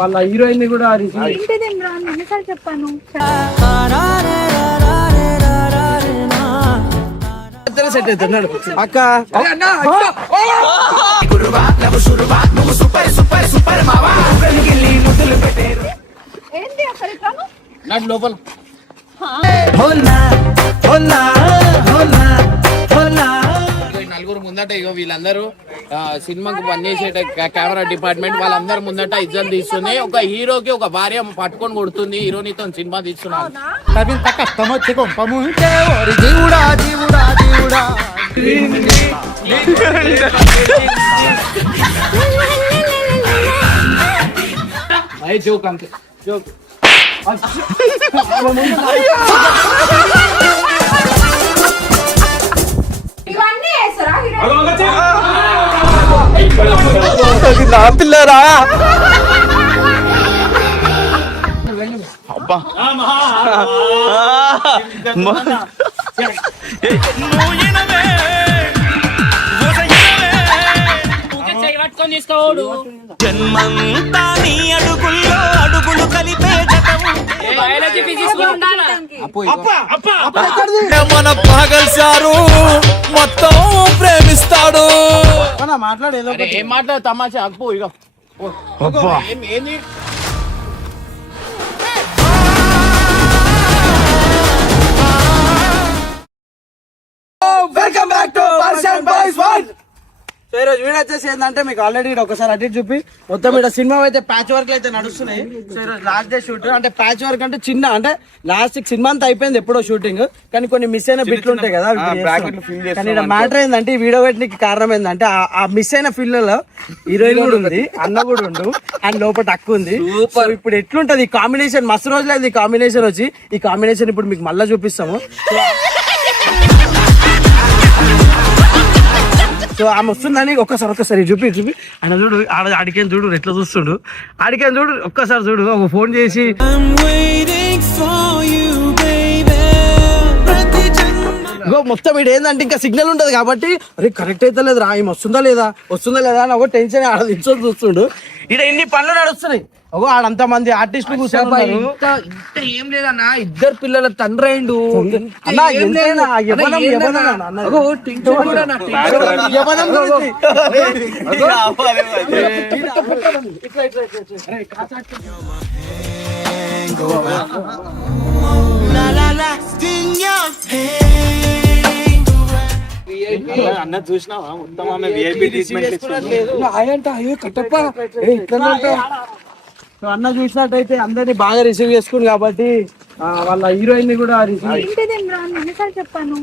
వాళ్ళ హీరోయిన్ కూడా చెప్పాను సెట్ అవుతున్నాడు అక్క. లోపల నలుగురు ముందట ఇగో వీళ్ళందరూ సినిమాకి పనిచేసే కెమెరా డిపార్ట్మెంట్ వాళ్ళందరూ ముందట ఇజ్జలు తీస్తున్నాయి. ఒక హీరోకి ఒక భార్య పట్టుకొని కొడుతుంది, హీరోనితో సినిమా తీస్తున్నారు. జోక్ అంతే జోక్. నా పిల్లరా అబ్బా జన్మంతా నీ అడుగుల్లో అడుగులు కలిపే మన పగల్ సారు మొత్తం ప్రేమిస్తాడు. ఏం మాట్లాడు తమాషా అప్పు ఇక ఏంది welcome back to person boys one. So ఈరోజు వీడియో వచ్చేసి ఏంటంటే మీకు ఆల్రెడీ ఒకసారి అటు చూపి మొత్తం ఇక్కడ సినిమా అయితే ప్యాచ్ వర్క్ అయితే నడుస్తున్నాయి. సో ఈరోజు లాస్ట్ డే షూట్ అంటే ప్యాచ్ వర్క్ అంటే చిన్న అంటే లాస్ట్ సినిమా అంతా అయిపోయింది ఎప్పుడో షూటింగ్, కానీ కొన్ని మిస్ అయిన బిట్లు ఉంటాయి కదా. కానీ ఇక్కడ మ్యాటర్ ఏంటంటే ఈ వీడియో పెట్టడానికి కారణం ఏంటంటే ఆ మిస్ అయిన ఫిల్ లో హీరోయిన్ కూడా ఉంది, అన్న కూడా ఉండు, అండ్ లోపల అక్క ఉంది. సో ఇప్పుడు ఎట్లుంటది ఈ కాంబినేషన్, మస్తు రోజులు ఈ కాంబినేషన్ వచ్చి, ఈ కాంబినేషన్ ఇప్పుడు మీకు మళ్ళీ చూపిస్తాము. సో ఆమె వస్తుందని ఒక్కసారి చూపి ఆయన చూడు, ఆడికేం చూడు ఎట్లా చూస్తుండు, ఆడికేం చూడు ఒక్కసారి చూడు, ఒక ఫోన్ చేసి మొత్తం ఇటు ఏంటంటే ఇంకా సిగ్నల్ ఉంటది కాబట్టి అరే కరెక్ట్ అయితే లేదు రా, ఏం వస్తుందా లేదా అని ఒక టెన్షన్ ఆడ ఇచ్చోని చూస్తుండు. ఇక్కడ ఎన్ని పనులు నడుస్తున్నాయి, ఒక ఆడంత మంది ఆర్టిస్టులు కూర్చొని ఏం లేదన్నా, ఇద్దరు పిల్లల తండ్రి అయిండు. అన్న చూసినావా మొత్తం ఆమె విఐపి ట్రీట్మెంట్ కట్టప్ప అన్న చూసినట్టయితే అందరినీ బాగా రిసీవ్ చేసుకుంది కాబట్టి వాళ్ళ హీరోయిన్ కూడా చెప్పాను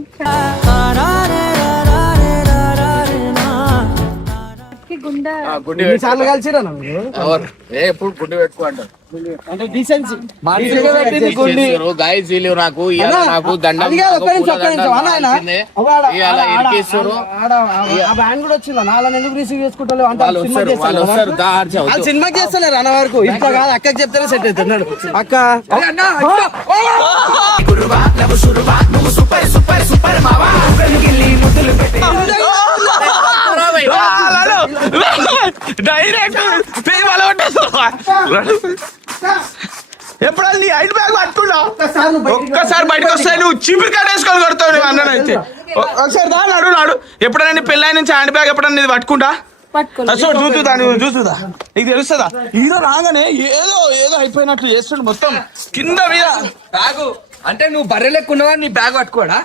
సార్లు కలిసిరా ఎప్పుడు గుండె పెట్టుకుంటారు అంటే డీసెన్సీ నాకు కూడా వచ్చిందా నాలుగు ఎందుకు రిసీవ్ చేసుకుంటారు సినిమాకి చేస్తున్నారు అన్న వరకు ఇంట్లో కాదు అక్కకి చెప్తేనే సెట్ అవుతున్నాడు. అక్క ఎప్పుడన్నా నీ ఐడి బ్యాగ్ పట్టుకున్నావు ఒక్కసారి బయటకు వస్తాయి నువ్వు చీపురు కట్టేసుకొని కొడతావు నువ్వు అన్ననైతే. ఒకసారి దా నాడు ఎప్పుడైనా నీ పెళ్ళి నుంచి హ్యాండ్ బ్యాగ్ ఎప్పుడన్నా ఇది పట్టుకుంటా చూస్తుందా నువ్వు చూస్తుందా నీకు తెలుస్తుందా హీరో రాగానే ఏదో అయిపోయినట్లు చేస్తుండు మొత్తం కింద మీద బ్యాగు అంటే నువ్వు బర్రె లెక్కున్నావా నీ బ్యాగ్ పట్టుకోడా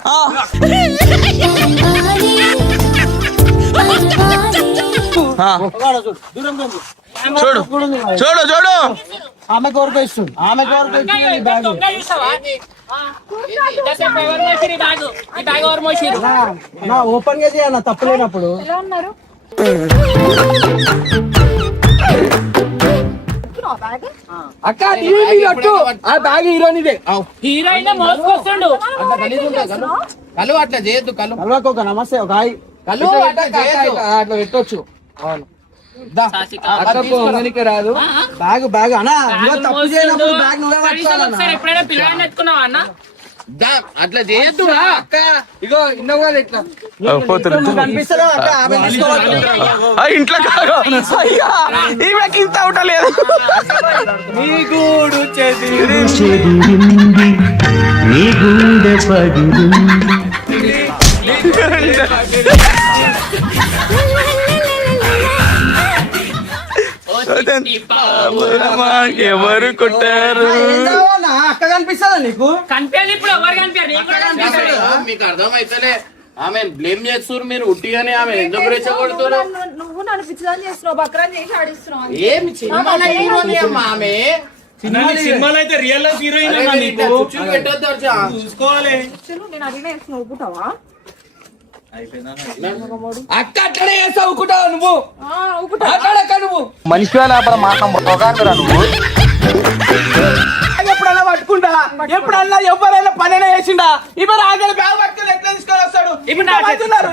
చూడు చూడు చూడు ఆమె కోరికేస్తుంది ఓపెన్ గా చేయాలి తప్పలేనప్పుడు. అక్క ఆ బ్యాగ్ హీరోనిదే, హీరోయిన్ మోసుకొస్తుండు. కలు అట్లా చేయొద్దు, కలవకు ఒక నమస్తే ఒక హాయ్ కలు అట్లా పెట్టొచ్చు. అవును రాదు బ్యాగ్ అన్నా తప్పు చేయనప్పుడు బ్యాగ్ నువ్వే ఎప్పుడైనా పిల్లలని ఎత్తుకున్నావా అన్న? అట్లా చేయొద్దు అక్క. ఇగో ఇన్నో కదా ఇట్లా పోతుంది కనిపిస్తలేవు అక్క, ఆమె తీసుకోవాలి. ఇంట్లో కాదు అయ్యా, ఈమెకి ఇంత అవటలేదు. నీ గూడు చెదిరి నీ గుండె పగిలి ఎవరు కొట్టారు? ఏందవ్వా, అక్క కనిపిస్తుందా నీకు? కనిపించాలి ఇప్పుడు ఎవరు కనిపించారు నీకు కూడా కనిపిస్తాడు. మీకు అర్థమైతేలే ఆమె బ్లేమ్ చేస్తున్నారు మీరు ఉట్టిగానే ఆమె ఎందుకు రెచ్చగొడుతున్నారు నువ్వు నన్ను పిచ్చిదాన్ని చేస్తున్నావు, బక్రాన్ని చేసి ఆడిస్తున్నావు. ఏమి సినిమాలో హీరోని అమ్మా ఆమె సినిమాలో అయితే రియల్ లైఫ్ హీరోయిన్ అమ్మా నీకు. చుట్టూ పెట్టొద్దు అర్జా. చూసుకోవాలి. నేను అడిగిన వేసుకుని ఊపుతావా? అక్క అట్లనే చేస్తావు ఊకుంటావు నువ్వు ఊపుతా. అక్కడ నువ్వు ఎప్పుడన్నా పట్టుకుంటా, ఎప్పుడన్నా ఎవరైనా పనైనా చేసిండా? ఇప్పుడు ఆగలి బ్యాగ్ పట్టుకుని ఎట్లా తీసుకొని వస్తాడు?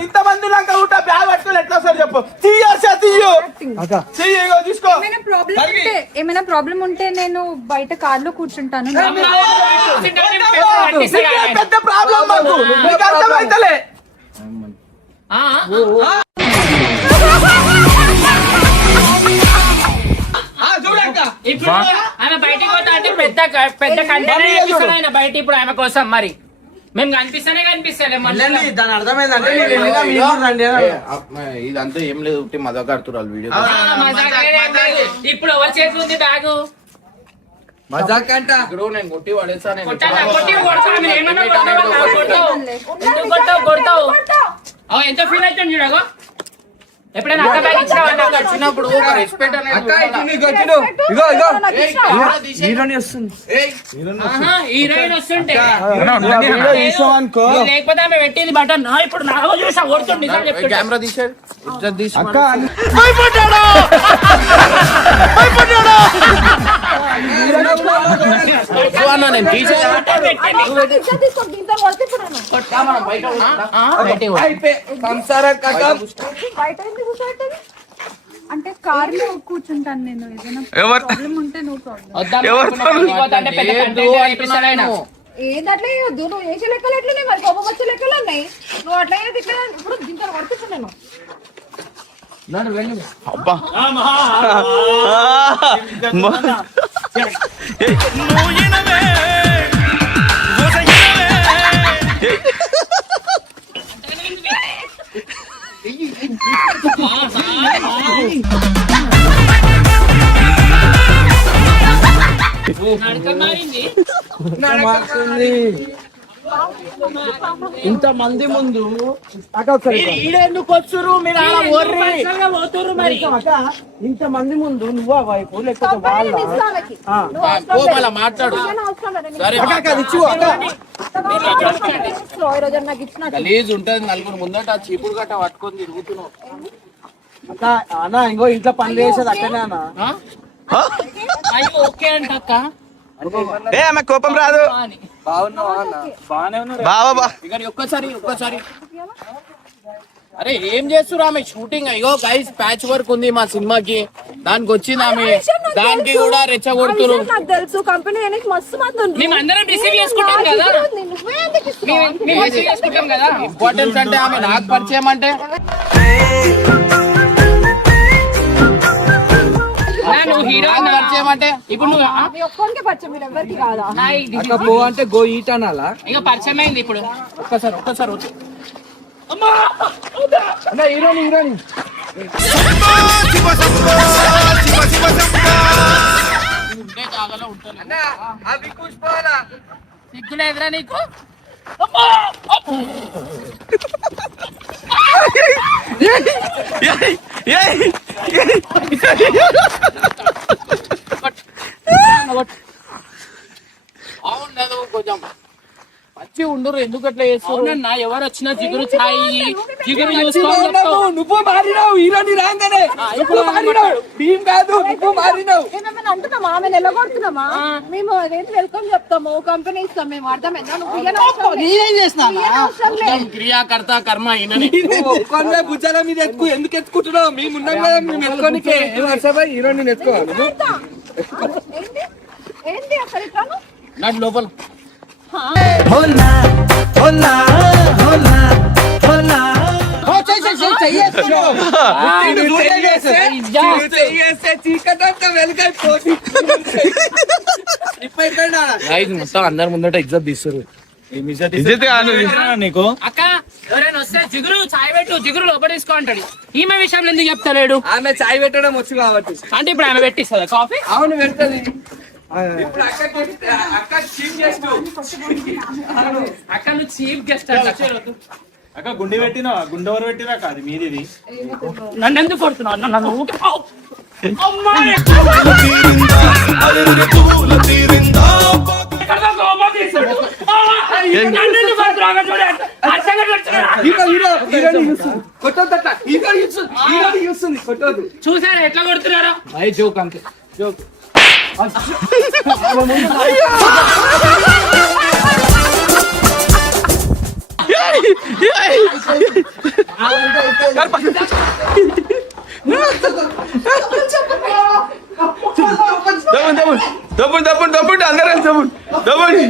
ఇంతమంది ఉన్నాక ఊట బ్యాగ్ పట్టుకుని ఎట్లా వస్తాడు చెప్పు? తీయసా తీయు తీయో తీసుకో. ఏమైనా ప్రాబ్లం ఉంటే నేను బయట కార్ లో కూర్చుంటాను. పెద్ద ప్రాబ్లం మాకు, నీకు అర్థమైతలే. చూడక్క ఇప్పుడు ఆమె బయటికి పోతా అంటే పెద్ద పెద్ద కంటెంట్ కనిపిస్తాను ఆయన బయట ఇప్పుడు ఆమె కోసం మరి మేము కనిపిస్తానే కనిపిస్తలే మళ్ళీ దాని అర్థమైందంటే నేను వెళ్ళినా మీరు రండి అని అన్నా. ఇదంతా ఏం లేదు ఉట్టి మజాక్ ఆడుతున్నారు వీడియో ఇప్పుడు ఎవరి చేతిలో ఉంది బ్యాగు మజాక్ అంట ఇప్పుడు నేను కొట్టి పడేస్తాను కొడతావు ఎంత ఫీల్ అవుతుంది చూడగో ఎప్పుడైనా అక్క బ్యాగ్ ఇచ్చినావా వచ్చినప్పుడు రెస్పెక్ట్ అనేది హీరోని వస్తుంది. హీరోయిన్ వస్తుంటే అనుకో లేకపోతే ఆమె పెట్టింది బటన్ ఇప్పుడు నా చూసా కొడుతుంది నిజం చెప్తుంటే కెమెరా తీసాడు ఇజ్జత్ తీసి అక్క అన్న నేను తీసేది అంటే కార్ లో కూర్చుంటాను నేను. ఏదైనా ఎవరు? ప్రాబ్లం ఉంటే నువ్వు ప్రాబ్లం. ఏదట్లా చేయొద్దు, నువ్వు చేసే లెక్కలు ఎట్లనే మరి కోపం వచ్చే లెక్కలు ఉన్నాయి. నువ్వు అట్లా ఇట్లా ఇప్పుడు దీంతో వర్తించు నేను. అబ్బా ఇంత మంది ముందు ఎందుకు వచ్చురు మీరు పోతురు మరి ఇంత మంది ముందు నువ్వు ఆ వైపు లేకపోతే వాళ్ళ నేను ఇస్తా ఆమెకి. నువ్వు అవసరం లేదు. మాట్లాడు ఏమైనా అవసరం లేదు. సరే ఈ రోజు నాకు ఇచ్చిన గలీజ్ ఉంటది నలుగురు ముందట చీపురు గట్ట పట్టుకొని తిరుగుతున్నావు అక్క అన్న ఇంకో ఇంట్లో పని చేసేది అక్కనే అన్న. ఓకే అంట అక్క ఏ ఆమె కోపం రాదు. బావా ఇక ఒక్కసారి అరే ఏం చేస్తున్నారు ఆమె షూటింగ్ అయ్యో గైస్ ప్యాచ్ వర్క్ ఉంది మా సినిమాకి దానికి వచ్చింది ఆమె దానికి కూడా రెచ్చగొడుతురు నాకు తెలుసు. కంపెనీ అనేది మస్తు మంది ఉంది. మేము అందరం రిసీవ్ చేసుకుంటాం కదా నువ్వే ఎందుకు ఇస్తున్నావు? మేము రిసీవ్ చేసుకుంటాం కదా ఇంపార్టెన్స్ అంటే ఆమె నాకు పరిచయం అంటే నువ్వు హీరో పరిచయం అంటే ఇప్పుడు నువ్వు మీ ఒక్కరికి పరిచయం, మీరు ఎవరికి కాదా? అక్క పో అంటే గో ఈట్ అనాలా? ఇక పరిచయం అయింది ఇప్పుడు ఒక్కసారి వచ్చి హీరోని ఉంటే జాగాలో ఉంటాను సిగ్గులేదురా నీకు అవును కొంచెం పచ్చి ఉండరు ఎందుకు అట్లా చేస్తారు అవునన్నా ఎవరు వచ్చినా జిగురు ఛాయి జిగురు చూసుకోవాలి నువ్వు మారినావు హీరోని రాగానే నువ్వు మారినావు టీం కాదు నువ్వు మారినావు ఏమేమైనా అంటున్నామా? ఆమె నిలగొడుతున్నామా? మేము అదేంటి వెల్కమ్ చెప్తాము, కంపెనీ ఇస్తాం, మేము అర్థమైందా? నువ్వు ఇయ్యని అవసరం లేదు. నేనేం చేసిన ఇయ్యని అవసరం లేదు. క్రియాకర్త కర్మ ఈయనని ఒక్కనే భుజాల మీద ఎక్కువ ఎందుకు ఎత్తుకుంటున్నావు? మేము ఉన్నాం కదా, మేము ఎత్తుకోనికే. హీరోని ఎత్తుకోవాలి. ఏంటి ఏంటి అసలు ఇట్లాను? నాటి లోపల మొత్తం అందరి ముందట ఎగ్జామ్ తీస్తారు ఇజ్జత్ కాదు నీకు. అక్క ఎవరైనా వస్తే జిగురు చాయ్ పెట్టు, జిగురు లోపల తీసుకో అంటాడు. ఈమె విషయం ఎందుకు చెప్తలేడు? ఆమె చాయ్ పెట్టడం వచ్చు కాబట్టి. అంటే ఇప్పుడు ఆమె పెట్టిస్తుందా కాఫీ? అవును పెడుతుంది. అక్క నువ్వు చీఫ్ గెస్ట్ అక్క గుండె పెట్టినా గుండెవరు పెట్టినా కాదు మీది. నన్ను ఎందుకు కొడుతున్నావు? నన్ను చూసారా ఎట్లా కొడుతున్నారా? జోక్ అంతే జోక్. దబ్బుండి అందరం దబ్బుండి.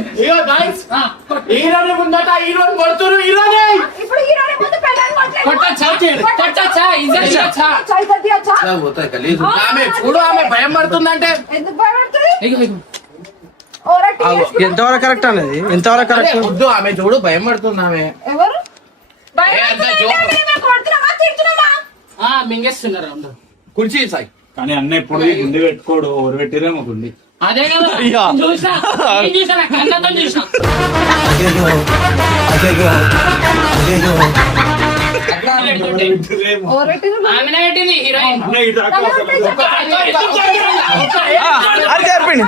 హీరోని ముందట హీరోని కొడుతురు. హీరోనే ఇప్పుడు హీరోని ముందు పెళ్ళాన్ని కొట్టలేదు. కొట్టచ్చా ఇజ్జత్ చాయ్ పట్టియచ్చా? ఆమె చూడు, ఆమె భయం పడుతుందంటే ఎందుకు భయపడుతుంది? ఓవరాక్టింగ్ చేస్తున్నా. ఎంతవరకు కరెక్ట్ అనేది? ఎంతవరకు కరెక్ట్? వద్దు, ఆమె చూడు భయం పడుతుంది. ఆమె ఎవరు అంతా భయపడుతుంది? జోక్. అంటే మేము కొడుతున్నామా తిడుతున్నామా? మింగేస్తున్నారు అందరూ. కుర్చీ సాయి. కానీ అన్న ఎప్పుడు గుండె పెట్టుకోడు, ఎవరు పెట్టిరేమో గుండె. అదే కదా చూసా, నేను చూసా, నా కళ్ళతో చూసా. ఓవరాక్టింగ్ ఆమెనే పెట్టింది హీరోయిన్. అది చెప్పింది.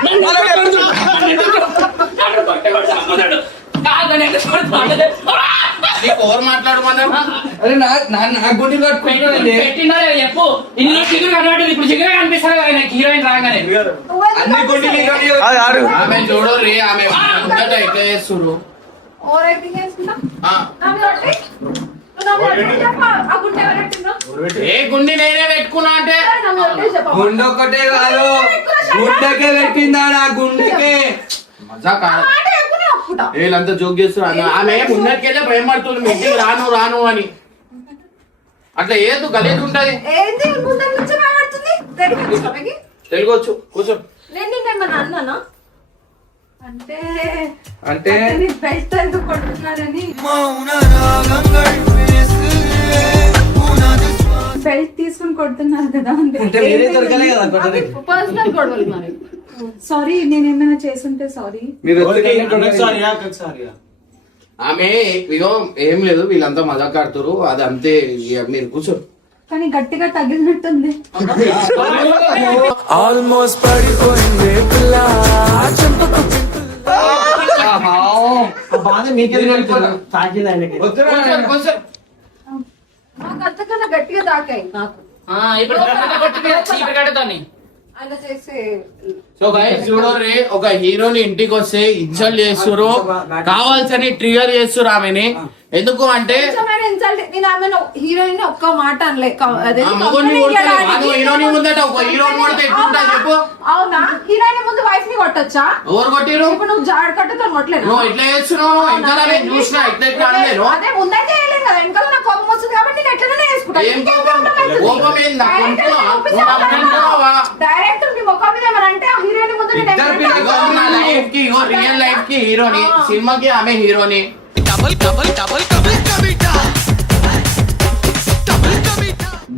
నీకు ఎవరు మాట్లాడమన్నారు? పెట్టిందో లేదో చెప్పు. ఇన్ని చిగురు కనబడింది, ఇప్పుడు చిగురే కనిపిస్తారు కదా నాకు హీరోయిన్ రాగానే. అది ఆడు. ఆమె చూడు రే, ఆమె ముందట ఎట్లా చేస్తురు. ఓవరాక్టింగ్ చేస్తున్నా. ఆ. నన్ను కొట్టి నువ్వు నన్ను కొట్టి చెప్పు. ఆ గుండె ఎవరు పెట్టిందో? ఏ గుండి నేనే పెట్టుకున్నా అంటే నన్ను కొట్టి చెప్పు. గుండె ఒక్కటే కాదు, గుండెకే పెట్టిందా? నా గుండెకే. మజా ఆ కాదు. మాట చెప్పుకుని ఒప్పుకుంటా. వీళ్ళంతా జోక్ చేస్తున్నారు. ఆమె ముందరికెళ్ళే భయం పడుతుంది, మీ ఇంటికి రాను అని. అట్లా ఏదో గలీజ్ ఉంటది. ఏంది ముందర నుంచి భయపడుతుంది? తెలియదు తెలుగొచ్చు, కూర్చో. నేను నిన్నేమన్నా అన్నానా? అంటే అంటే నీ బెల్ట్ ఎందుకు కొడుతున్నారని బెల్ట్ తీసుకుని కొడుతున్నారు కదా అంటే మీరే దొరకలే కదా కొట్టడానికి. పర్సనల్ గొడవలు మరి. సారీ, నేను ఏమైనా చేసుంటే సారీ. మీరు ఆమె ఇగో ఏం లేదు, వీళ్ళంతా మజాక్ ఆడుతురు. అది అంతే, ఇక మీరు కూర్చో. కానీ గట్టిగా తగిలినట్టుంది. ఆల్మోస్ట్ పడిపోయింది పిల్ల చెంపకు బాధ మీకే తాకింది ఆయనకి. కూర్చో. నాకు అంతకన్నా గట్టిగా తాకాయి నాకు ఇప్పుడు చీపికడతాని అలా చేసే. సో గైస్ చూడరే, ఒక హీరోని ఇంటికి వస్తే ఇన్సల్ట్ చేస్తురు, కావాల్సని ట్రిగర్ చేస్తురు ఆమెని. ఎందుకు అంటే నేను ఆమె హీరోయిన్ ఒక్క మాట అనలే. హీరోని ముందట ఒక హీరోని కొడితే ఎట్లుంటా చెప్పు. అవునా? హీరోయిన్ ముందు వైఫ్ ని కొట్టొచ్చా? ఎవరు కొట్టిరు? ఇప్పుడు నువ్వు జాడ కట్టుతో కొట్టలేదు. నువ్వు ఎట్లా చేస్తున్నావు? ఇంకా నేను చూసిన ఇట్లా అనలేను. అదే ముందైతే చేయలేదు కదా, వెనకాల నాకు కోపం వస్తుంది కాబట్టి నేను ఎట్లనే చేసుకుంటాను. ఏం కోపం ఏంది? నా కొంటున్నావా? డైరెక్ట్ మీ ముఖం మీద ఏమన్నా అంటే ఆ హీరోయిన్ ముందు నేను ఇగో నా లైఫ్ కి, ఇగో రియల్ లైఫ్ కి హీరోని, సినిమాకి ఆమె హీరోని.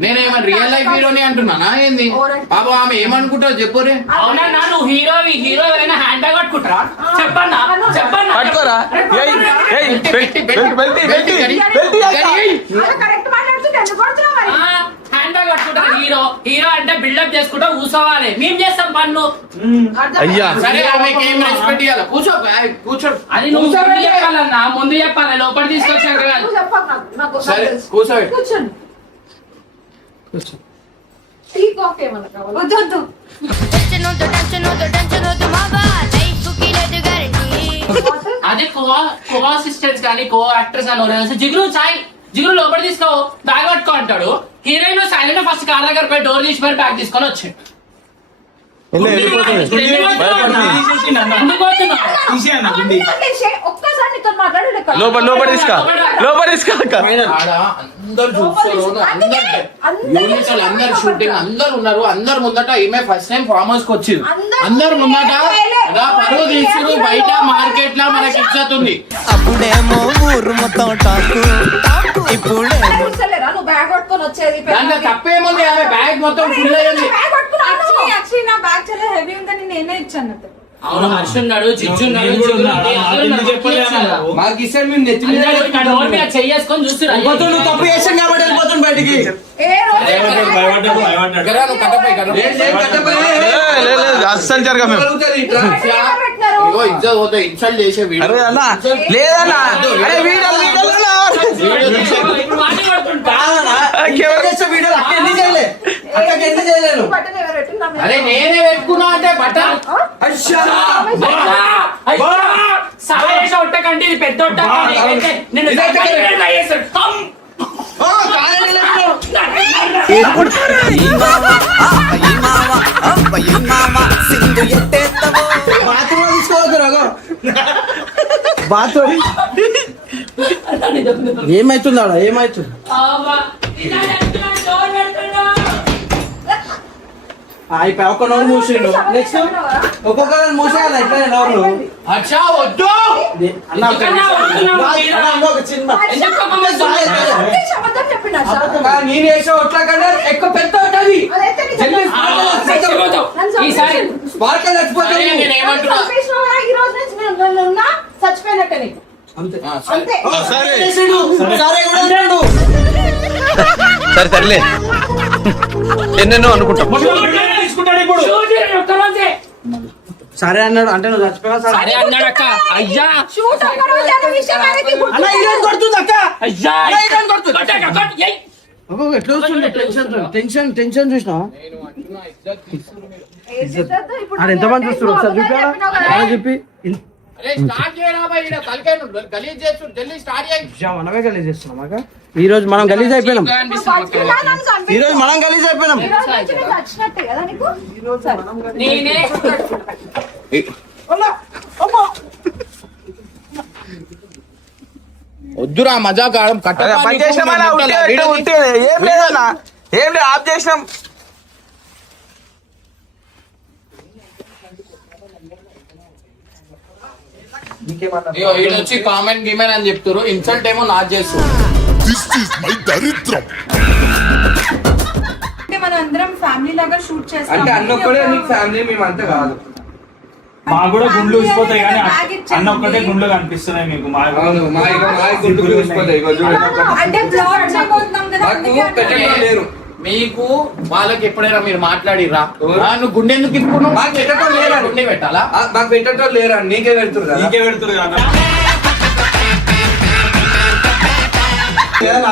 నేనేమో రియల్ లైఫ్ హీరోని అంటున్నానా ఏంది? బాబు ఆమె ఏమనుకుంటావు చెప్పురే. అవునా? నువ్వు హీరో అయినా హ్యాండ్ బ్యాగ్ పట్టుకుంటారా? చెప్పన్నా పట్టుకోరా. కరెక్ట్ మాట్లాడుతుంటే ఎందుకు కొడుతున్నావు మరి? హ్యాండ్ బ్యాగ్ పట్టుకుంటారు. హీరో అంటే బిల్డప్ చేసుకుంటా కూర్చోవాలి. మేము చేస్తాం పన్ను. అయ్యా సరే ఆమెకి ఏం రెస్పెక్ట్ ఇవ్వాలి. కూర్చో. అది నువ్వు ముందు చెప్పాలన్నా, ముందు చెప్పాలి, లోపల తీసుకొచ్చాక కాదు. నువ్వు చెప్పకు నాకు. నాకు సరే కూర్చోండి. కూర్చోండి. టీ కాఫీ ఏమన్నా కావాలా? వద్దు. అదే కో అసిస్టెంట్స్ కానీ కో యాక్టర్స్ అని జిగురు లోపల తీసుకో, బ్యాగ్ పట్టుకో అంటాడు. హీరోయిన్ సైలెంట్ ఫస్ట్ కార్ దగ్గర పోయి డోర్ తీసి మరి బ్యాగ్ తీసుకొని వచ్చాడు. ఎందుకు పోతున్నావు? తీసి అన్న గుండి ఒక్కసారి నీతో మాట్లాడే లోపల తీసుకా ఆడ అందరు చూస్తారు అందరు షూటింగ్ అందరు ఉన్నారు. అందరు ముందట ఈమె ఫస్ట్ టైం ఫామ్ హౌస్ కి వచ్చింది. అందరు ముందట ఇలా పరువు తీసుకురు. బయట మార్కెట్ లో మనకి ఇజ్జత్ ఉంది. అప్పుడేమో ఊరు మొత్తం టాకు ఇప్పుడే నువ్వు బ్యాగ్ పట్టుకొని వచ్చేది దాంట్లో తప్పేముంది? ఆమె బ్యాగ్ మొత్తం ఫుల్ అయ్యింది. బ్యాగ్ పట్టుకున్నాను యాక్చువల్లీ నా బ్యాగ్ చాలా హెవీ ఉందని నేనే ఇచ్చాను అతను. అవును, హర్ష ఉన్నాడు, జిజ్జు ఉన్నాడు, నేను కూడా చిగురు ఉన్నా. ఉంది, అందరూ ఎందుకు ఉన్నారు. చెప్పలే అన్న? మాకు ఇస్తే మేము నెత్తి మీద అందరూ ఇక్కడ డోర్ మీద చెయ్యేసుకొని చూస్తున్నారు. నువ్వు తప్పు చేసాం కాబట్టి వెళ్ళిపోతాను బయటికి. ఏ రోజు భయపడ్డాడు దగ్గర నువ్వు కట్టపై కదా. అస్సలు జరగ మేము పెట్టినారు ఇగో ఇజ్జత్ పోతే ఇన్సల్ట్ చేసే వీడియో. అరే అన్న లేదన్నా అరే వీడియోలు ఇప్పుడు వాడిని కొడుతుంటా. వీడియోలు అక్క ఎన్ని చేయలే, అక్కకి ఎన్ని చేయలేను. బట్టలు ఎవరు పెట్టినా అరే నేనే పెట్టుకున్నా అంటే బట్ట సాయేష ఒట్టకండి, ఇది పెద్ద ఒట్ట కాదు. అయితే నిన్ను సంపాదించడం చేస్తాడు. తమ్. బాత్రూమ్ తీసుకోవద్దు రఘు. బాత్రూమ్ ఏమైతుంది ఆడ ఏమైతుంది? అవ్వా, ఇలా చెప్తున్నాడు, డోర్ పెడుతున్నాడు. అయిపోయి ఒక్క నోరు మూసిండు. నెక్స్ట్ ఒక్కొక్క మూసేయాలి ఎట్లా నోరు. అచ్చా వద్దు. అన్న ఒక చిన్న ఎందుకు కోపం వస్తుంది? అబద్ధం చెప్పినా నేను వేసే ఒట్ల కన్నా ఎక్కువ పెద్ద ఉంటది. చచ్చిపోతావు. ఈసారి వాళ్ళకే చచ్చిపోతాను. అరే నేను ఏమంటున్నా? ఈ రోజు నుంచి నేను ఉన్నా చచ్చిపోయినట్టే నీకు అంతే. అంతే సరే చేసిండు. సరే కూడా అంటాడు. సరే సర్లే ఎన్నెన్నో అనుకుంటాం. తీసుకుంటాడు ఇప్పుడు. చూడు, ఒక్కరోజే. సరే అన్నాడు అంటే నువ్వు చచ్చిపోయినా సరే. సరే అన్నాడు అక్క. అయ్యా, షూట్ అన్న రోజు అనే విషయం ఆయనకి గుర్తు. అన్న హీరోయిన్ కొడుతుంది అక్క. అయ్యా, అలా ఇలా కొడుతుంది. కొట్టక, కొట్టు, ఏయ్. అగో ఎట్లా వస్తుంది టెన్షన్ చూసినా. నేను అంటున్నా ఇజ్జత్ తీసుకురు. ఏ సిద్ధార్థ ఇప్పుడు ఆడ ఎంతమంది చూస్తారు ఒకసారి అబద్ధం చెప్పినావు కదా. చూపి చెప్పి అరే స్టార్ట్ చేయరా బాయ్. ఈడ తలకాయ గలీజ్ చేస్తు. జల్దీ స్టార్ట్ చేయి. మనమే గలీజ్ చేస్తున్నాం అక్క. ఈ రోజు మనం గలీజ్ అయిపోయినాం. నువ్వు బతికినా నన్ను చంపేస్తావు. ఈ రోజు మనం గలీజ్ అయిపోయినాం. ఈ రోజు నుంచి నేను చచ్చినట్టే కదా నీకు సరే. నేనే వద్దురా మజాక్ ఆడం. పని చేసినామా ఏం లేదన్నా, ఏం లేదు ఆఫ్ చేసినాం. వీళ్ళు వచ్చి కామెంట్ గిమెంట్ అని చెప్తారు. ఇన్సల్ట్ ఏమో నాకు చేస్తారు. అంటే మనం అందరం ఫ్యామిలీ లాగా షూట్ చేస్తాం. అంటే అన్న కూడా నీకు ఫ్యామిలీ మేమంతా కాదు. మా కూడా గుండ్లు ఊసిపోతాయి కానీ బ్యాగ్ ఇచ్చేయండి. అన్న ఒక్కటే గుండ్లు కనిపిస్తున్నాయి మీకు. మా అంటే బ్లాగ్స్ అయిపోతున్నాం కదా అందుకే లేరు. మీకు వాళ్ళకి ఎప్పుడైనా మీరు మాట్లాడిరా? నువ్వు గుండె ఎందుకు ఇప్పుకున్నావు? మాకు పెట్టడం లేదా? గుండె పెట్టాలా? మాకు పెట్టడం లేరా? నీకే పెడుతురు కదా. నీకే పెడుతుంది కదా.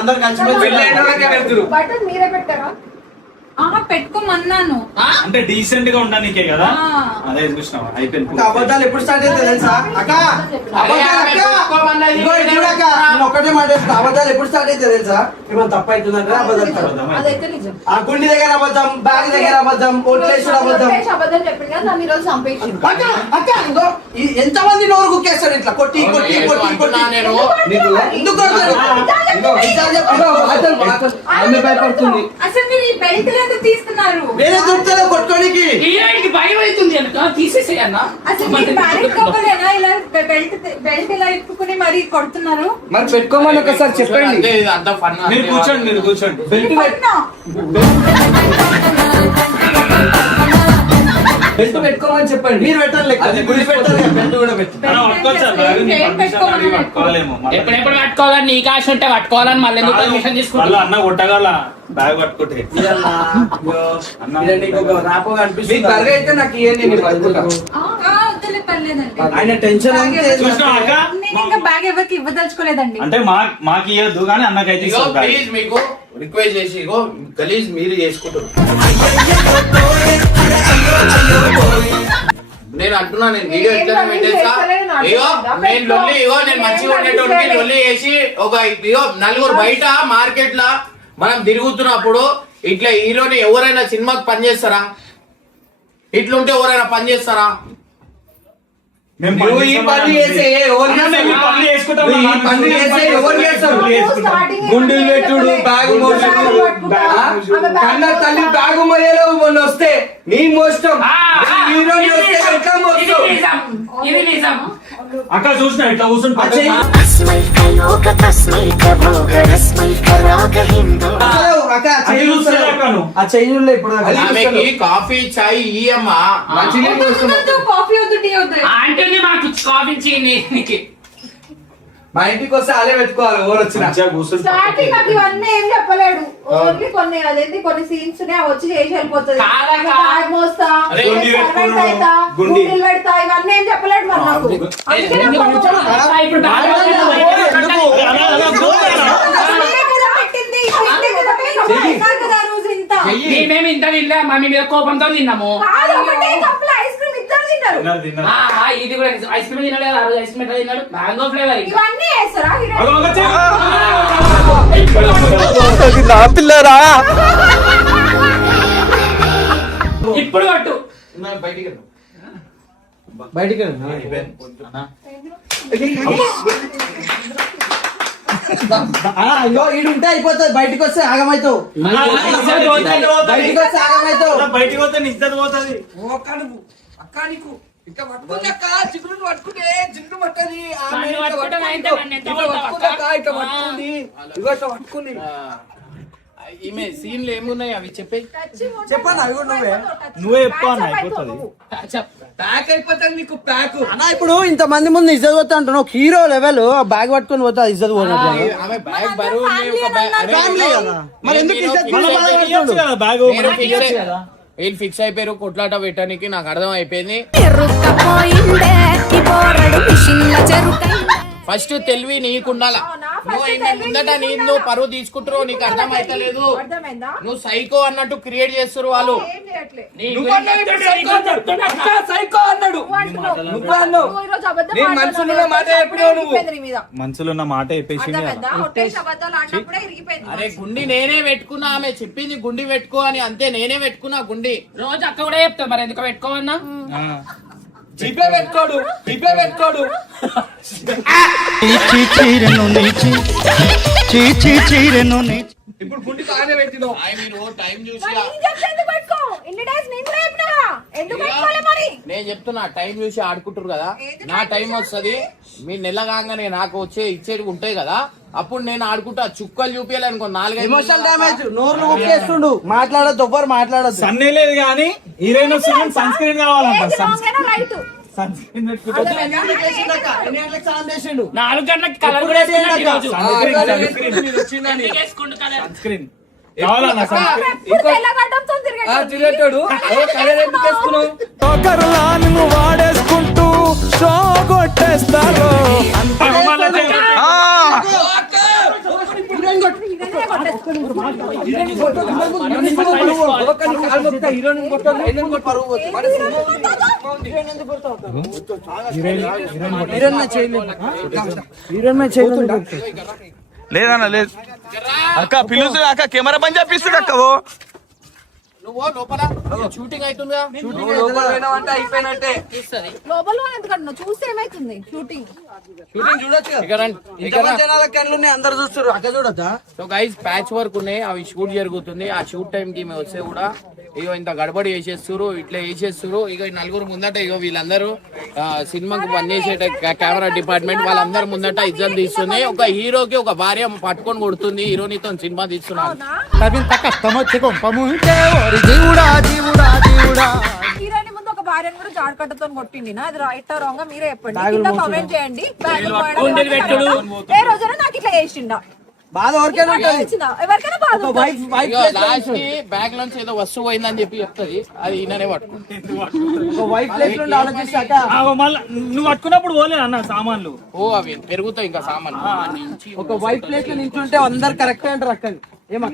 అందరు కలిసి పెళ్ళి పెడుతురు. బట్టలు మీరే పెట్టారా? పెట్టుకోమన్నాను. అంటే డీసెంట్ గా ఉండడానికే కదా. ఆ. అదే చూసినావా అయిపోయింది. అబద్ధాలు ఎప్పుడు స్టార్ట్ అయితే తెలుసా అక్క? అబద్ధాలు అక్క. ఇదిగో ఇది చూడక్క. నేను ఒక్కటే మాట చెప్తా. అబద్ధాలు ఎప్పుడు స్టార్ట్ అయితే తెలుసా? ఏమైనా తప్పు అవుతుందంటే అబద్ధాలు. అదైతే నిజం. ఆ గుండి దగ్గర అబద్ధం, బ్యాగ్ దగ్గర అబద్ధం, ఓట్లేసుడు అబద్ధం. అబద్ధం చెప్పింది కదా నన్ను ఈరోజు చంపేసి. అక్క అక్క ఇదిగో ఎంతమంది నోరు కుక్కేస్తారు ఇట్లా కొట్టి కొట్టి కొట్టి కొట్టి. నేను నీకు ఎందుకు కొడతారు? ఇదిగో నిజాలు చెప్పు. ఇదిగో అబద్ధాలు. ఆమె భయపడుతుంది. అసలు మీరు ఈ బెల్ట్ ఎందుకు తీస్తున్నారు? వేరే దొరుకుతుందో కొట్టుకోనికి. హీరోయిన్కి భయం అవుతుంది అన్న, తీసేసేయ్ అన్న. అసలు మీరు మ్యారేజ్ కప్పలేనా ఇలా బెల్ట్ ఇలా ఇప్పుకుని మరి కొడుతున్నారు? మరి పెట్టుకోమని ఒకసారి చెప్పండి. అంతే, ఇది అంత ఫన్. మీరు కూర్చోండి, మీరు కూర్చోండి. బెల్ట్ బెల్ట్ పెట్టుకోమని చెప్పండి. మీరు పెట్టాలి. అది గుడి పెట్టాలి. బెల్ట్ కూడా పెట్టి. అన్న, పట్టుకోవచ్చా బ్యాగ్? నీ పర్మిషన్ అడిగి పట్టుకోవాలేమో. మళ్ళా. ఎప్పుడెప్పుడు పట్టుకోవాలని నీకు ఆశ ఉంటే పట్టుకోవాలని మళ్ళీ ఎందుకు పర్మిషన్ మళ్ళా తీసుకుంటా? అన్న కొట్టగల బ్యాగ్ పట్టుకుంటే. మీకు బర్గర్ అయితే నాకు ఇవ్వండి. నేను బతుకుతా. వద్దులే పర్లేదండి. ఆయన టెన్షన్ అంతే. చూసినావా అక్క? నేను ఇంకా బ్యాగ్ ఎవరికి ఇవ్వదలుచుకోలేదండి. అంటే మాకు ఇవ్వద్దు కానీ అన్నకైతే ఇగో ఇస్తాం బ్యాగ్. ప్లీజ్ మీకు రిక్వెస్ట్ చేసి ఇగో గలీజ్ మీరు చేసుకుంటారు. నేను అంటున్నా, నేను వీడియో ఎట్లా పెట్టేస్తా. ఇగో నేను లొల్లి, ఇగో నేను మంచిగా ఉండేటోడికి లొల్లి వేసి ఒక ఇగో నలుగురు బయట మార్కెట్ లా మనం తిరుగుతున్నప్పుడు ఇట్లా హీరోని ఎవరైనా సినిమాకి పనిచేస్తారా? ఇట్లుంటే ఎవరైనా పని చేస్తారా? నువ్వు ఈ పనులు చేస్తే గుండెలు పెట్టుడు బ్యాగు మోసుడు కన్న తల్లి బ్యాగు మోయలేవు మొన్న వస్తే నీ మోస్తాం ఇది నిజం. అక్కడ చూసిన ఇట్లా కూర్చుని ఆ చెయ్యుల్లో ఇప్పుడు ఆమెకి కాఫీ చాయ్ ఇయ్యమ్మా. కాఫీ వద్దు టీ వద్దు ఆంటీ మాకు కాఫీ నీకు మా ఇంటికి వస్తే అదే పెట్టుకోవాలి ఎవరు వచ్చినా స్టార్టింగ్ నాకు ఇవన్నీ ఏం చెప్పలేడు. ఓన్లీ కొన్ని అదేంటి కొన్ని సీన్స్ వచ్చి చేసి వెళ్ళిపోతుంది. బ్యాగ్ మోస్తా, సర్వెంట్ అయితా, గుండీలు పెడతా, ఇవన్నీ ఏం చెప్పలేడు మరి నాకు. అందుకే నాకు ఇప్పుడు పెట్టింది కదా రోజు ఇంత మేమేమి ఇంత తిన్నా మమ్మీ మీద కోపంతో తిన్నాము. ఒకటే కప్పులో ఐస్ క్రీమ్ ఇద్దరు తిన్నారు. ఇది కూడా ఐస్ క్రీమ్ తిన్నాడు కదా, ఆ రోజు ఐస్ క్రీమ్ ఎట్లా తిన్నాడు? Mango flavour. ఇవన్నీ వేస్తారా నా పిల్లరా ఇప్పుడు పట్టు బయటికి అయ్యో ఈడుంటే అయిపోతుంది. బయటికి వస్తే ఆగమైతావు. బయటికి వస్తే ఆగమైతావు. బయటికి పోతే నిశ్చిత పోతుంది. అక్క నీకు ఇంకా పట్టుకున్నాక చిగురు పట్టుకుంటే జిల్లు పట్టది. పట్టుకుంది ఈమె సీన్లు ఏమున్నాయి అవి చెప్పే చెప్పండి. అవి కూడా నువ్వే చెప్పు అన్న అయిపోతుంది. ప్యాక్ అయిపోతుంది నీకు ప్యాక్ అన్నా. ఇప్పుడు ఇంత మంది ముందు ఇజ్జత్ పోతా అంటున్నావు. హీరో లెవెల్ బ్యాగ్ పట్టుకొని పోతా ఇజ్జత్ పోయినట్టు. ఆమె బ్యాగ్ బరువు మరి ఎందుకు ఇజ్జత్ బ్యాగ్ వీళ్ళు ఫిక్స్ అయిపోయారు కొట్లాట పెట్టడానికి. నాకు అర్థం అయిపోయింది. ఫస్ట్ తెలివి నీకుండాల. ముందట నువ్వు పరువు తీసుకుంటారు. నీకు అర్థం అయితలేదు. నువ్వు సైకో అన్నట్టు క్రియేట్ చేస్తారు వాళ్ళు. మనసులో ఉన్న మాట చెప్పేసి అరే గుండి నేనే పెట్టుకున్నా. ఆమె చెప్పింది గుండి పెట్టుకో అని, అంతే. నేనే పెట్టుకున్నా గుండి. రోజు అక్క కూడా చెప్తా మరి ఎందుకు పెట్టుకోవన్నా. జిపే పెట్టుకోడు ఇప్పుడు గుండి కానే పెట్టినావు. మీరు టైం చూసి నేను చెప్తున్నా టైం చూసి ఆడుకుంటారు కదా. నా టైం వస్తుంది. మీ నెల కాగానే నాకు ఇచ్చేది ఉంటాయి కదా. అప్పుడు నేను ఆడుకుంటా. చుక్కలు చూపించాలి అనుకో. 4-5 ఎమోషనల్ డ్యామేజ్. నోర్లు ఉప్పేస్తుండు. మాట్లాడద్దు, ఎవ్వరు మాట్లాడద్దు. సన్నే లేదు కానీ హీరోయిన్ సన్ స్క్రీన్ కావాలంట. సన్ స్క్రీన్ 4 గంటలకు కలర్ కూడా వేసుకున్నాడు ఈరోజు. సన్ స్క్రీన్ కావాలన్నా. సన్ తిరిగేటాడు ఎందుకు వేసుకున్నావు? వాడేసుకుంటూ షో కొట్టేస్తారు. లేదన్నా లేదు. అక్క పిలుస్తుంది అక్క. కెమెరా పని చేపిస్తుంది అక్క. నువ్వు లోపల షూటింగ్ అవుతుందా? అయిపోయినట్టే. లోపల ఎందుకంటున్నా చూస్తే ఏమైతుంది షూటింగ్ చూడొచ్చు. జనాల కళ్ళు అందరు చూస్తారు. అక్క చూడొచ్చా? సో గైస్ ప్యాచ్ వర్క్ ఉన్నాయి. అవి షూట్ జరుగుతుంది. ఆ షూట్ టైం కి మేము వస్తే కూడా ఇగో ఇంత గడబడి వేసేస్తారు. ఇట్లా వేసేస్తారు. ఇక నలుగురు ముందట ఇగో వీళ్ళందరూ సినిమాకి పనిచేసే కెమెరా డిపార్ట్మెంట్ వాళ్ళందరూ ముందట ఇజ్జత్ తీస్తుంది. ఒక హీరోకి ఒక భార్య పట్టుకొని కొడుతుంది. హీరోనితో సినిమా తీస్తున్నారు. హీరోయిన్ ముందు ఒక భార్యను కూడా జాడకట్టతో కొట్టింది. అది రైట్ రాంగ్ మీరే చెప్పండి. కింద కామెంట్ చేయండి. ఏ రోజైనా నాకు ఇట్లా చేసిండా? బాధ ఎవరికైనా ఉంటది. ఎవరికైనా బాధ లాస్ట్ కి బ్యాగ్ నుంచి ఏదో వస్తువు పోయిందని చెప్పి చెప్తుంది. అది ఈయననే పట్టుకుంటుంది. వైట్ ప్లేట్ నుండి ఆలోచిస్తాక మళ్ళీ నువ్వు పట్టుకున్నప్పుడు పోలేదు అన్న సామాన్లు. ఓ అవి పెరుగుతాయి ఇంకా సామాన్. ఒక వైట్ ప్లేట్ లో నించుంటే అందరు కరెక్ట్ అంటారు. అక్కని ఏమో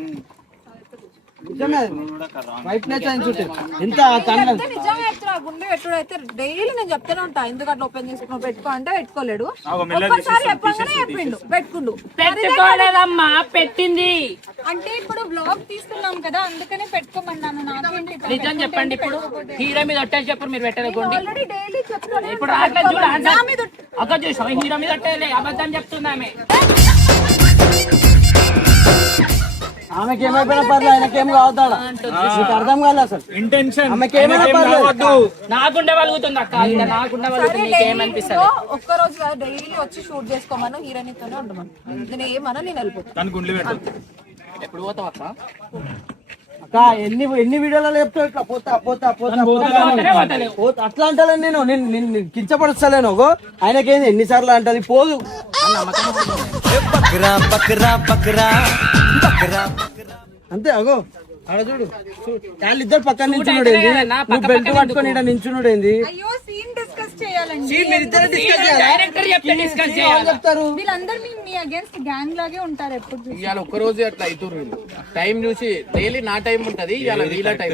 వైట్ ప్లేట్ నించుంటే ఎంత నిజంగా చెప్తున్నా. గుండె పెట్టుడు అయితే డైలీ నేను చెప్తూనే ఉంటా. ఎందుకంటే ఓపెన్ చేసుకుని పెట్టుకో అంటే పెట్టుకోలేడు. ఒక్కసారి చెప్పగానే చెప్పిండు పెట్టుకుండు. పెట్టుకోలేదమ్మా పెట్టింది. అంటే ఇప్పుడు బ్లాగ్ తీస్తున్నాం కదా అందుకనే పెట్టుకోమన్నాను. నాకేంటి ఇట్లా నిజం చెప్పండి, ఇప్పుడు హీరో మీద ఒట్టేసి చెప్పరు మీరు పెట్టలేకోండి. ఆల్రెడీ డైలీ చెప్తాను. ఇప్పుడు అట్లా చూడ అక్క చూసాం హీరో మీద ఒట్టేలే అబద్ధం చెప్తుంది ఆమె. ఆమెకి ఏమైపోయినా పర్లేదు, ఆయనకేం కావద్దాడా నీకు అర్థం కాలేదు అసలు. ఇంటెన్షన్ ఆమెకి ఏమైనా పర్లేదు. నాకుండే వలుగుతుంది అక్క, ఇలా నాకుండే వలుగుతుంది. నీకేమనిపిస్తుంది? ఒక్క రోజు కాదు, డైలీ వచ్చి షూట్ చేసుకోమను, హీరోయిన్తోనే ఉండమను. నేను ఏమన్నా నేను వెళ్ళిపోతాను. దాని గుండ్లు పెట్టు. ఎప్పుడు పోతావు అక్క? అక్క ఎన్ని వీడియోలలో చెప్తావు ఇట్లా పోతా పోతా పోతా పోతా అట్లా అంటాను నేను. నిన్ను కించపడుస్తలేను. ఆయనకేంది ఎన్నిసార్లు అంటది పోదు. అంతే అగో ఆడ చూడు వాళ్ళిద్దరు పక్కన నించున్నాడు ఏంది, నువ్వు బెల్ట్ పట్టుకొని ఇక్కడ నించున్నాడు ఏంది. అయ్యో సీన్ డిస్కస్ చేయాలండి. మీరిద్దరే డిస్కస్ చేయాలా? డైరెక్టర్ చెప్తే డిస్కస్ ఏం చేయాలి. చెప్తారు? వీళ్ళందరూ మీ అగేన్స్ట్ గ్యాంగ్ లాగే ఉంటారు ఎప్పుడు చూసి. ఇవాళ ఒక్క రోజు అట్లా అవుతుర్రు వీళ్ళు. టైం చూసి డైలీ నా టైం ఉంటది, ఇవాళ వీళ్ళ టైం.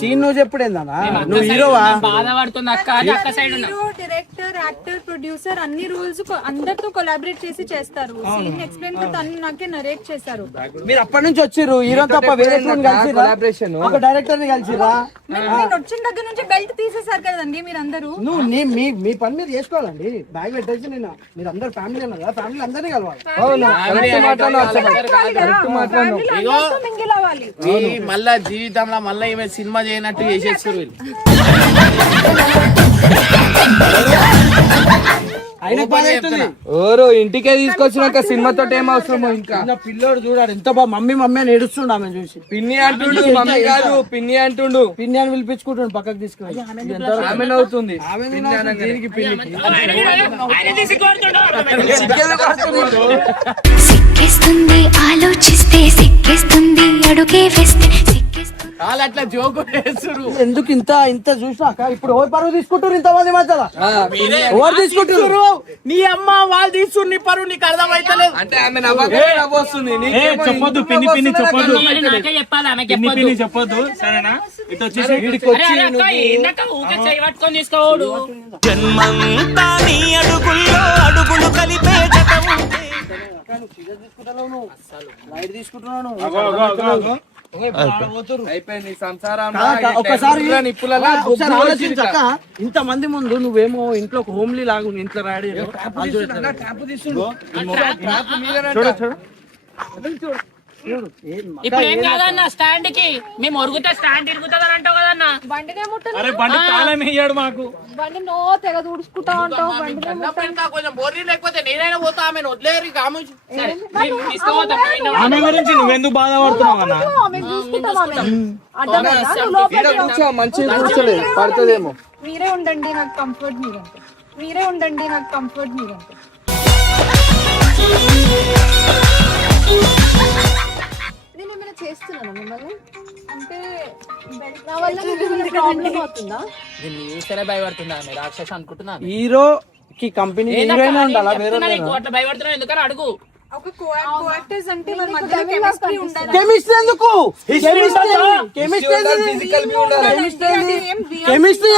సీన్ నువ్వు చెప్పుడేందన్నా, నువ్వు హీరోవా? బాధపడుతుంది అక్క అని అక్క సైడ్ ఉన్నా. హీరో, డైరెక్టర్, యాక్టర్, ప్రొడ్యూసర్ అన్ని రూల్స్ అందరితో కొలాబరేట్ చేసి చేస్తారు. సీన్ ఎక్స్ప్లెయిన్ కొత్త అన్ని నాకే నరేట్ చేశారు. మీరు అప్పటి నుంచి వచ్చిర్రు, హీరో తప్ప వేరే కలిసిరా, ఒక డైరెక్టర్ ని కలిసిరా. నేను వచ్చిన దగ్గర నుంచి బెల్ట్ తీసేశారు కదండి మీరందరూ. నువ్వు మీ పని మీరు చేసుకోవాలండి. బ్యాగ్ పెట్టేసి నేను మీరు అందరు ఫ్యామిలీ అన్నారు కదా, ఫ్యామిలీ అందరినీ కలవాలి. మింగిల్ అవ్వాలి. మళ్ళా జీవితంలో మళ్ళా ఈమె సినిమా చేయనట్టు చేసేస్తారు వీళ్ళు. ఆయన పని అవుతుంది. ఓరో ఇంటికే తీసుకొచ్చినాక సినిమాతో ఏం అవసరమో. ఇంకా చిన్న పిల్లోడు చూడాడు ఎంత బాగా మమ్మీ మమ్మీ అని ఏడుస్తుండు ఆమె చూసి. పిన్ని అంటుండు, మమ్మీ కాదు పిన్ని అంటుండు. పిన్ని అని పిలిపించుకుంటుండు పక్కకు తీసుకుని. ఆమె నవ్వుతుంది. దీనికి పిన్నికి సిక్కేస్తుంది ఆలోచిస్తే, సిక్కేస్తుంది అడుగే వేస్తే, సిక్కేస్తుంది. వాళ్ళు అట్లా జోకు వేస్తారు. ఎందుకు ఇంత చూసినాక ఇప్పుడు ఎవరు పరువు తీసుకుంటారు ఇంతమంది మధ్యలో? ఎవరు తీసుకుంటారు? నీ అమ్మ వాళ్ళు తీసుకుని నీ పరువు నీకు అర్థమైతలేదు. అంటే ఆమె నవ్వొస్తుంది. చెప్పొద్దు పిన్ని పిన్ని చెప్పొద్దు. నాకే చెప్పాలి, ఆమె పిన్ని చెప్పొద్దు. పిన్ని చెప్పొద్దు సరేనా? ఇటు వచ్చేసి అరే అరే అక్క, ఏందక్క ఊరికే చెయ్యి పట్టుకొని తీసుకోవడు. జన్మంతా నీ అడుగుల్లో అడుగులు కలిపే జతం లైట్ తీసుకుంటున్నాను. అయిపోయింది సంసారం. ఒకసారి నిప్పులలో ఒకసారి ఆలోచించక ఇంత మంది ముందు నువ్వేమో ఇంట్లో ఒక హోమ్లీ లాగా ఇంట్లో రాడి ఇప్పుడు ఏం కాదన్న స్టాండ్ కి మేము ఒరుగుతే స్టాండ్ ఇరుగుతుంది అని అంటావు కదన్న. బండినే ముట్టను. అరే బండి తాళం వేయడు మాకు. బండి నో తెగ తుడుచుకుంటా ఉంటావు. బండినే ముట్టను. కొంచెం బోర్రీ లేకపోతే నేనైనా పోతా. ఆమె వదిలేరు కాము. సరే, మేము తీసుకుపోతాం. ఆమె గురించి నువ్వెందుకు బాధపడుతున్నావు అన్న? ఆమె చూసుకుంటాం. ఆమె అర్థమైందా? నువ్వు లోపలికి రా. మంచిగా కూర్చోలేదు, పడుతుందేమో. మీరే ఉండండి నాకు కంఫర్ట్ మీరంటే. మీరే ఉండండి నాకు కంఫర్ట్ మీరంటే. నేను ఏమైనా చేస్తున్నాను మిమ్మల్ని అంటే నా వల్ల మీకు ఏమైనా ప్రాబ్లం అవుతుందా? నేను చూస్తేనే భయపడుతున్నా ఆమె రాక్షస అనుకుంటున్నాను. హీరో కి కంపెనీ హీరోయిన్ ఉండాలా వేరే అట్లా భయపడుతున్నా ఎందుకని అడుగు. ఒక కోయాక్టర్స్ అంటే మన మధ్యలో కెమిస్ట్రీ ఉండాలి. కెమిస్ట్రీ ఎందుకు? కెమిస్ట్రీ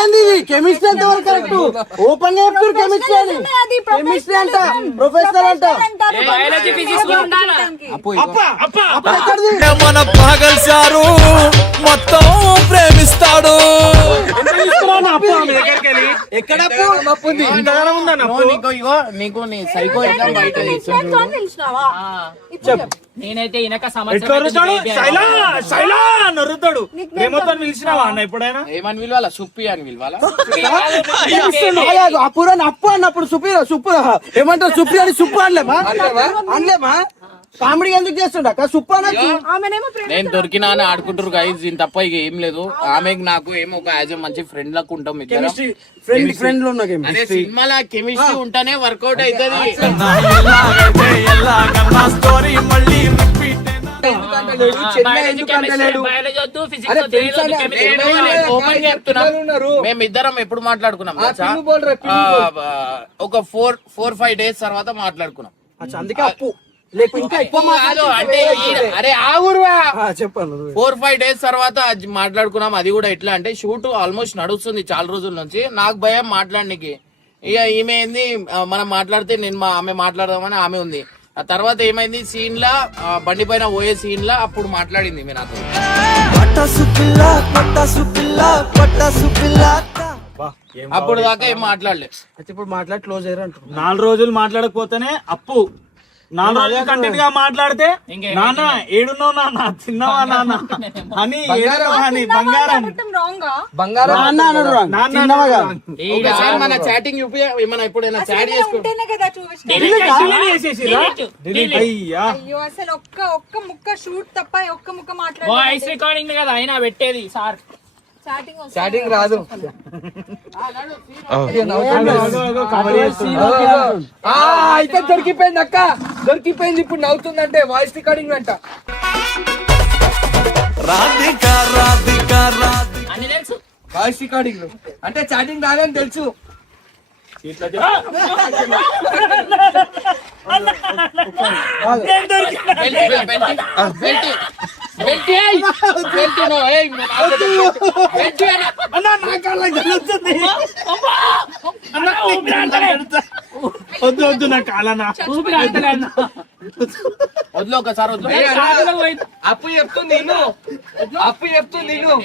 ఏంది? కెమిస్ట్రీ ఎంత వరకు కరెక్ట్? ఓపెన్ గా చెప్తారు కెమిస్ట్రీ అని. కెమిస్ట్రీ అంట ప్రొఫెసర్ అంట. బయాలజీ ఫిజిక్స్ కూడా ఉండాలా? మన పగల్ సారు మొత్తం ప్రేమిస్తాడు. ఎక్కడ నీకు నీ సైకో ఎగ్జామ్ బయట తెలిసినావా? నేనైతే ఇనక శైలా నరుతాడు. ప్రేమతో పిలిచినావా అన్న ఎప్పుడైనా? ఏమని పిలవాలా? సుప్పి అని పిలవాలా? అప్పుడు అప్పు అన్నప్పుడు సుప్పు ఏమంటారు? సుప్రి అని సుప్పు అనలేమా? అనలేమా? కామెడీ ఎందుకు చేస్తుండ సుప్పు అనొచ్చు. ఆమెనేమో నేను దొరికినా అని ఆడుకుంటారు గైజ్. దీని తప్ప ఇక ఏం లేదు. ఆమెకి నాకు ఏమో ఒక యాజ్ మంచి ఫ్రెండ్ లకు ఉంటాం. ఫ్రెండ్ లో ఉన్న అదే సినిమాలో కెమిస్ట్రీ ఉంటేనే వర్కౌట్ అవుతుంది. ఓపెన్ చెప్తున్నా, మేమిద్దరం ఎప్పుడు మాట్లాడుకున్నాం తెలుసా? ఒక 4-5 days తర్వాత మాట్లాడుకున్నాం. అందుకే అప్పు లేకు ఇంకా ఎక్కువ కాదు అంటే అరే ఆ ఊరువా చెప్పాను. 4-5 days తర్వాత మాట్లాడుకున్నాం. అది కూడా ఎట్లా అంటే షూట్ ఆల్మోస్ట్ నడుస్తుంది చాలా రోజుల నుంచి. నాకు భయం మాట్లాడడానికి. ఇక ఈమె ఏంది మనం మాట్లాడితే నేను ఆమె మాట్లాడదామని ఆమె ఉంది. ఆ తర్వాత ఏమైంది సీన్ లా బండి పైన పోయే సీన్ లా అప్పుడు మాట్లాడింది మీ నాతో. అప్పుడు దాకా ఏం మాట్లాడలే. అయితే ఇప్పుడు మాట్లాడి క్లోజ్ అయ్యారు అంటారు. 4 రోజులు మాట్లాడకపోతేనే అప్పు. 4 రోజులు కంటెంట్ గా మాట్లాడితే నాన్న ఏడున్నావు నాన్న తిన్నావా నాన్న అని అని బంగారం బంగారం నాన్న అన్నాడు రా. తిన్నావా కదా? ఒకసారి మన చాటింగ్ చూపి ఏమన్నా ఎప్పుడైనా చాట్ చేసుకో. ఉంటేనే కదా చూపించిన. అయ్యా అయ్యో అసలు ఒక్క ముక్క షూట్ తప్ప ఒక్క ముక్క వాయిస్ రికార్డింగ్ కదా అయినా పెట్టేది సార్. చాటింగ్ రాదు. అయితే దొరికిపోయింది అక్క, దొరికిపోయింది. ఇప్పుడు నవ్వుతుందంటే వాయిస్ రికార్డింగ్ అంట. అని తెలుసు. వాయిస్ రికార్డింగ్ అంటే చాటింగ్ రాదని తెలుసు. వద్దు వద్దు నా కాలనా వదిలే ఒకసారి వదిలే. అప్పు చెప్తుంది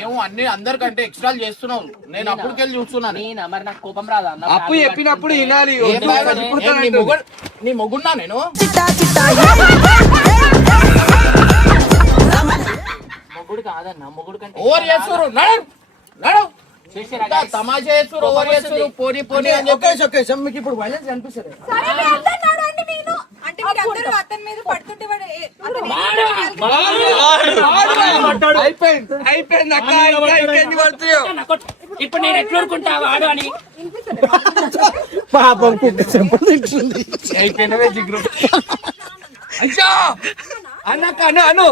మేము అన్ని అందరికంటే ఎక్స్ట్రా చేస్తున్నాం. నేను అప్పటికెళ్ళి చూస్తున్నాను. మరి నాకు కోపం రాదా అన్న? అప్పు చెప్పినప్పుడు వినాలి. నీ మొగున్నా నేను మొగుడు కాదన్న, మొగుడు కంటే ఓవర్ చేస్తారు. నడు నడు చేసారా తమాషా చేస్తారు, ఓవర్ చేస్తారు, పోనీ పోనీ అని చెప్పి. ఓకే మీకు ఇప్పుడు వైలెన్స్ కనిపిస్తుంది. అంటే మీరు అందరూ అతని మీద పడుతుంటే అయిపోయింది అక్క. ఇంకెన్ని పడుతున్నాయో ఇప్పుడు నేను ఎట్లుకుంటా వాడు అని పాపం కుక్క చెంపలు తింటుంది. అయిపోయినవే జిగ్రు. అయ్యా అన్నక్క అను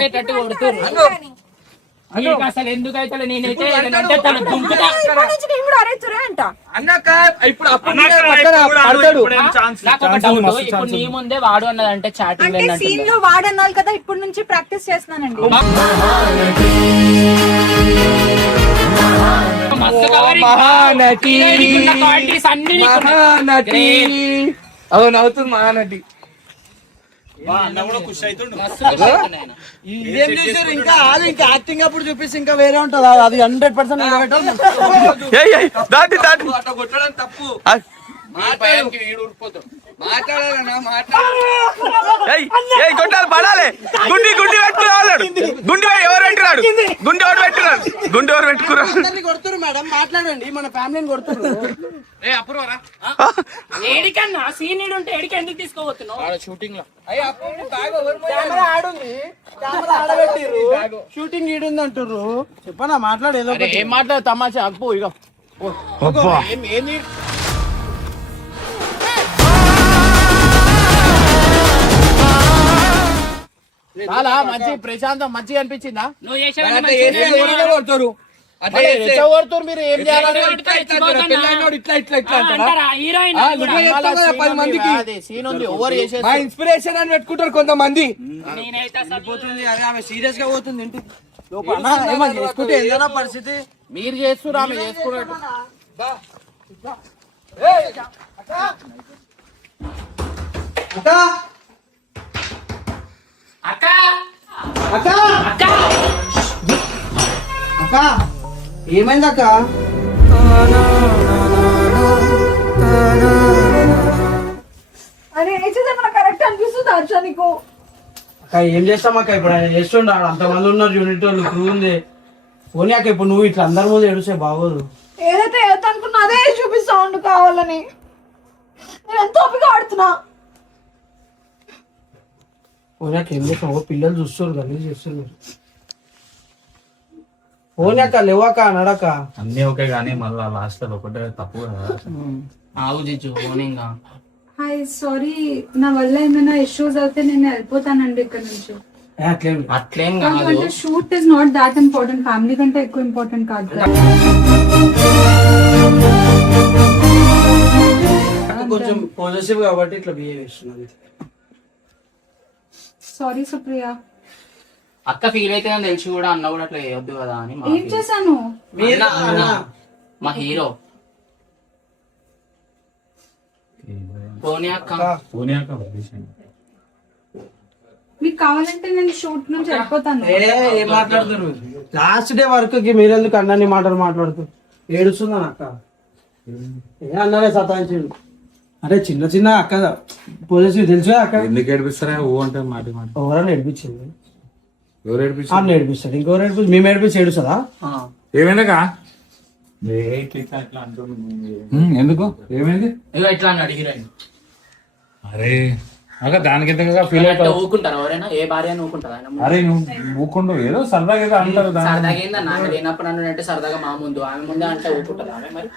పెట్టట్టు కొడుతున్నారు. నీకు అసలు ఎందుకైతే నేనైతే ఏదైనా తను దుంకుతా. అంట అన్నక్క ఇప్పుడు అప్పు పడతాడు. నాకు ఒక డౌట్. ఇప్పుడు నీ ముందే వాడు అన్నదంటే చాటింగ్ అంటే సీన్ లో వాడన్నాను కదా, ఇప్పటి నుంచి ప్రాక్టీస్ చేస్తున్నానండి. మహానటి అన్ని మహానటి అవును అవుతుంది మహానటి. ఇదేం చూసారు ఇంకా ఇంకా యాక్టింగ్ అప్పుడు చూపిస్తే ఇంకా వేరే ఉంటది. అది 100% దాటి దాటి అట్లా కొట్టడం తప్పు. కొట్టాలి పడాలి. గుండి గుండి పెట్టుకున్నాడు. గుండి ఎవరు పెట్టినాడు? గుండి ఎవరు పెట్టినాడు? గుండి ఎవరు పెట్టుకున్నాడు? అందరినీ కొడుతున్నారు మేడం, మాట్లాడండి. మన ఫ్యామిలీని కొడుతున్నారు. ఏడికన్నా సీనియర్ ఉంటే ఏడికి ఎందుకు తీసుకోబోతున్నావు? షూటింగ్ లో కెమెరా ఆడుంది, కెమెరా ఆడబెట్టిర్రు, షూటింగ్ ఈడుంది అంటుర్రు. చెప్పనా మాట్లాడు ఏదో ఒకటి. ఏం మాట్లాడు తమాషా అప్పు ఇక ఏంది చాలా మంచి ప్రశాంతం మంచిగా అనిపించిందా? నువ్వు చేసేవన్నీ అంటే మంచిగా ఏం ఎవరైనా కొడతారు. అట్లా చేస్తే కొడుతున్నారు మీరు ఏం చేయాలని ఇట్లా పెళ్ళైనోడు ఇట్లా అంటారా? అంటారా హీరోయిన్ నువ్వే చెప్తావు కదా 10 మందికి. సీన్ ఉంది ఓవర్ మా చేసేసి ఇన్స్పిరేషన్ అని పెట్టుకుంటారు కొంతమంది. నేనైతే అసలు పోతుంది, అరే ఆమె సీరియస్ గా పోతుంది ఇంటికి లోపల. ఏమన్నా చేసుకుంటే ఏదైనా పరిస్థితి. మీరు చేస్తున్నారు ఆమె చేసుకున్నట్టు. అక్క అక్క అక్క అక్క ఏమైంది అక్క? అరే ఏం చేద్దాం కరెక్ట్ అనిపిస్తుంది హర్ష నీకు. అక్క ఏం చేస్తాం అక్క? ఇప్పుడు ఆయన చేస్తుండ అంతమంది ఉన్నారు, యూనిట్ వాళ్ళు క్రూ ఉంది. పోనీ అక్క ఇప్పుడు నువ్వు ఇట్లా అందరి ముందు ఏడుస్తే బాగోదు. ఏదైతే అనుకున్నా అదే చూపిస్తా ఉండు కావాలని. నేను ఎంత ఓపిక ఆడుతున్నా. పోనీ అక్క ఏం చేస్తాం? పిల్లలు చూస్తారు గలీజ్ చేస్తున్నారు. పోనీ అక్క లేవాక నడక అన్ని ఓకే గానీ మళ్ళీ లాస్ట్ లో ఒకటే తప్పు కదా. ఆగు జిచ్చు పోనీగా. హాయ్ సారీ, నా వల్ల ఏమైనా ఇష్యూస్ అయితే నేను వెళ్ళిపోతానండి ఇక్కడ నుంచి. అట్లేం కాదు. అంటే shoot is not that important, family కంటే ఎక్కువ ఇంపార్టెంట్ కాదు కదా. కొంచెం పాజిటివ్ కాబట్టి ఇట్లా బిహేవ్ చేస్తున్నాను. సారీ సుప్రియ. అక్క ఫీల్ అయితే తెలిసి కూడా అన్న కూడా అట్లా వేయొద్దు కదా అని ఏం చేశాను? మా హీరో పోనీ అక్క. కావాలంటే నేను షూట్ నుంచి వెళ్ళిపోతాను. ఏం మాట్లాడుతున్నారు లాస్ట్ డే వరకు మీరెందుకు అన్నీ మాటలు మాట్లాడుతారు? ఏడుస్తుందని అక్క ఏ అన్ననే సతాయించాడు. అరే చిన్న చిన్న అక్క పోలీసు తెలుసు అక్క. ఎందుకు ఏడిపిస్తారా ఊ అంటే మాట మాట ఎవరన్నా ఏడిపించింది? ఎవరు ఏడిపిస్తారు? అన్న ఏడిపిస్తాడు, ఇంకెవరు ఏడిపిస్తారు? మేము ఏడిపించి ఏడుస్తుందా? ఏమైందకా ఎందుకు ఏమైంది? ఇగో ఇట్లా అని అడిగిరండి. అరే దానికి ఎంత ఫీల్ అవుతావు? ఊకుంటారు ఎవరైనా? ఏ భార్య అని ఊకుంటారు ఆయన ముందు? అరే నువ్వు ఊకుండు ఏదో సరదాగా ఏదో అంటారు. సరదాగా ఏందన్నా? లేనప్పుడు అన్నట్టు సరదాగా మా ముందు ఆమె ముందే అంటే ఊకుంటారు ఆమె మరి.